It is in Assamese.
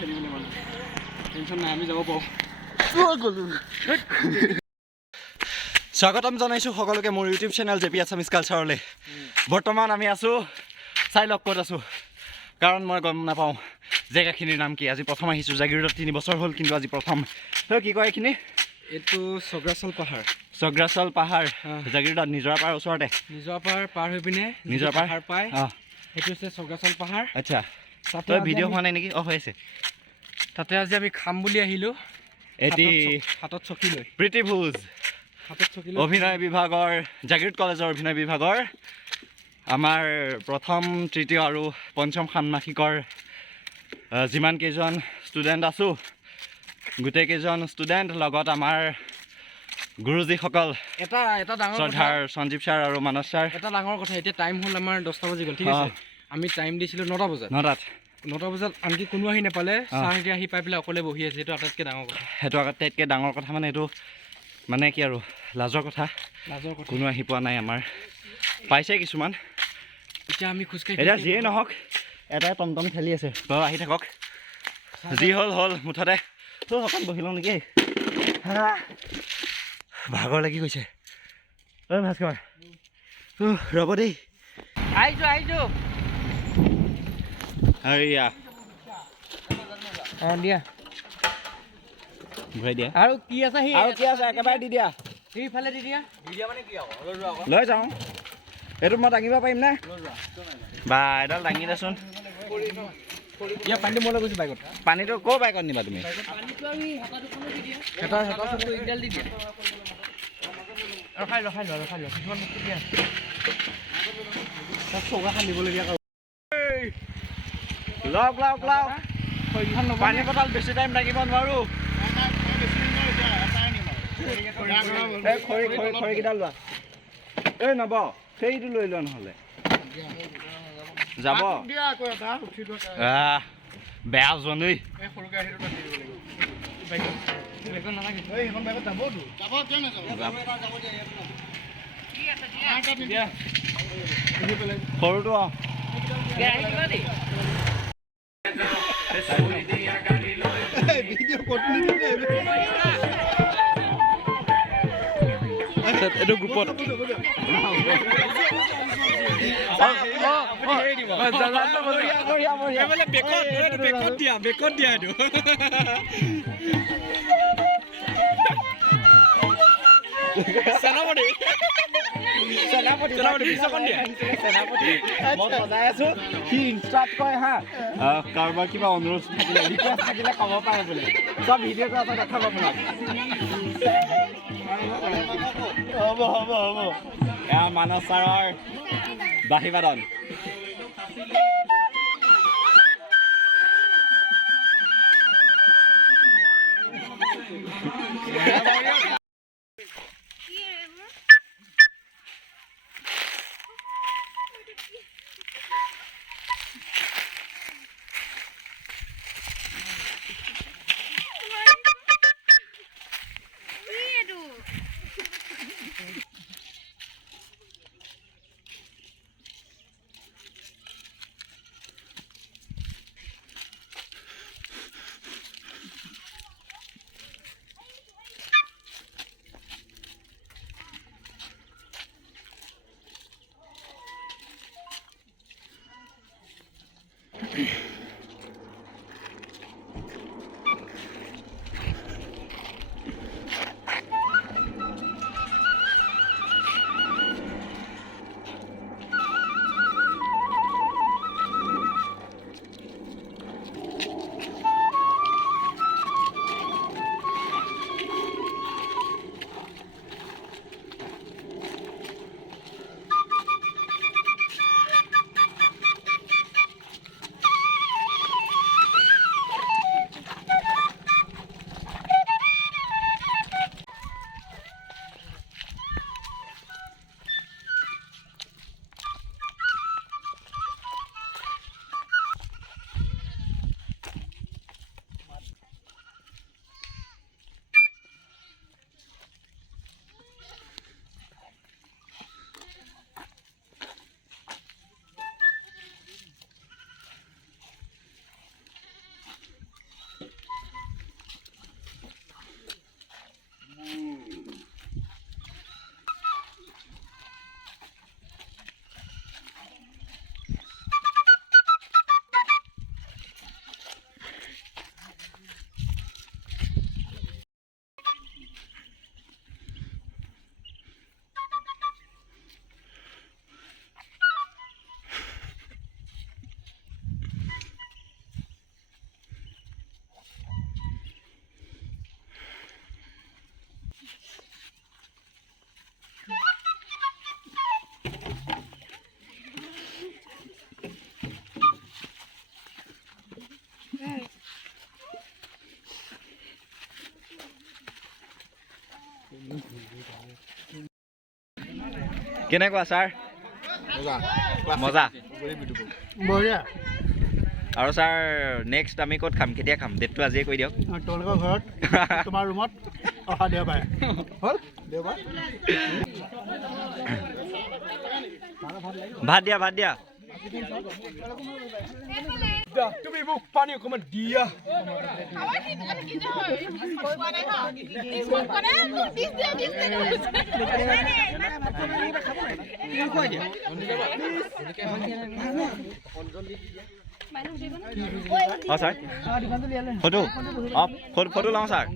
খেলিবলৈ মানে টেনশ্যন নাই আমি যাব পাৰোঁ স্বাগতম জনাইছোঁ সকলোকে মোৰ YouTube channel J P Assamese কালচাৰলৈ বৰ্তমান আমি আছোঁ চাই লওক ক'ত আছোঁ কাৰণ মই গম নাপাওঁ জেগাখিনিৰ নাম কি আজি প্ৰথম আহিছোঁ জাগিৰোডত 3 বছৰ হ'ল কিন্তু আজি প্ৰথম তই কি কয় এইখিনি এইটো চগ্ৰাচল পাহাৰ জাগিৰোডত নিজৰা পাহাৰ ওচৰতে নিজৰা পাহাৰ পাৰ হৈ পিনে নিজৰা পাহাৰ পায় সেইটো হৈছে চগ্ৰাচল পাহাৰ আচ্ছা তই ভিডিঅ' হোৱা নাই নেকি হৈ আছে তাতে আজি আমি খাম বুলি আহিলোঁ এটি হাতত চকী লৈ প্ৰীতি ভোজ অভিনয় বিভাগৰ জাগিৰোড কলেজৰ অভিনয় বিভাগৰ আমাৰ প্ৰথম তৃতীয় আৰু পঞ্চম ষান্মাসিকৰ যিমান কেইজন ষ্টুডেণ্ট আছোঁ গোটেইকেইজন ষ্টুডেণ্ট লগত আমাৰ গুৰুজীসকল এটা ডাঙৰ শ্ৰদ্ধাৰ সঞ্জীৱ ছাৰ আৰু মানস ছাৰ এটা ডাঙৰ কথা এতিয়া টাইম হ'ল আমাৰ 10টা বাজি গ'ল ঠিক আছে আমি টাইম দিছিলোঁ 9টা বজাত 9টা বজাত আনকি কোনো আহি নাপালে চাহ এতিয়া আহি পাই পেলাই অকলে বহি আছে সেইটো আটাইতকৈ ডাঙৰ কথা সেইটো আটাইতকৈ ডাঙৰ কথা মানে এইটো মানে কি আৰু লাজৰ কথা কোনো আহি পোৱা নাই আমাৰ পাইছে কিছুমান এতিয়া আমি খোজকাঢ়ি এতিয়া যিয়েই নহওক এটাই টমটম খেলি আছে বাৰু আহি থাকক যি হ'ল মুঠতে অকণ বহি লওঁ নেকি ভাগৰ লাগি গৈছে ঐ ভাস্কৰ ৰ'ব দেই আহিছোঁ হেৰিয়া দিয়া ঘূৰাই দিয়া আৰু কি আছে একেবাৰে দি দিয়া সেইফালে দি দিয়া মানে কি লৈ যাওঁ এইটো মই দাঙিব পাৰিম নে বা এডাল দাঙি দেচোন পানীটো মই লৈ গৈছোঁ বাইকত পানীটো ক'ৰ বাইকত নিবা তুমি ৰখাই লোৱা কিছুমান বস্তু দিয়া তাত চৌকাখন দিবলগীয়া লওক পানী বটল বেছি টাইম লাগিব নোৱাৰোঁ খৰিকেইডাল লোৱা এই নব সেইটো লৈ লোৱা নহ'লে যাব বেয়া জনেই সৰুটো এইটো গ্ৰুপত বেকত দিয়া এইটো কাৰোবাৰ কিবা অনুৰোধ থাকিলে ৰিকুৱেষ্ট থাকিলে ক'ব পাৰে বোলে চব ভিডিঅ'টো আছে দেখাব আপোনাক হ'ব এয়া মানস ছাৰৰ বাঁহীবাদন কেনেকুৱা ছাৰ মজা বঢ়িয়া আৰু ছাৰ নেক্সট আমি ক'ত খাম কেতিয়া খাম ডেটটো আজিয়ে কৈ দিয়ক তোমালোকৰ ঘৰত তোমাৰ ৰুমত অহা দেওবাৰে হ'ল দেওবাৰ ভাত দিয়া তুমি মোক পানী অকণমান দিয়া অঁ ছাৰ ফটো লওঁ ছাৰ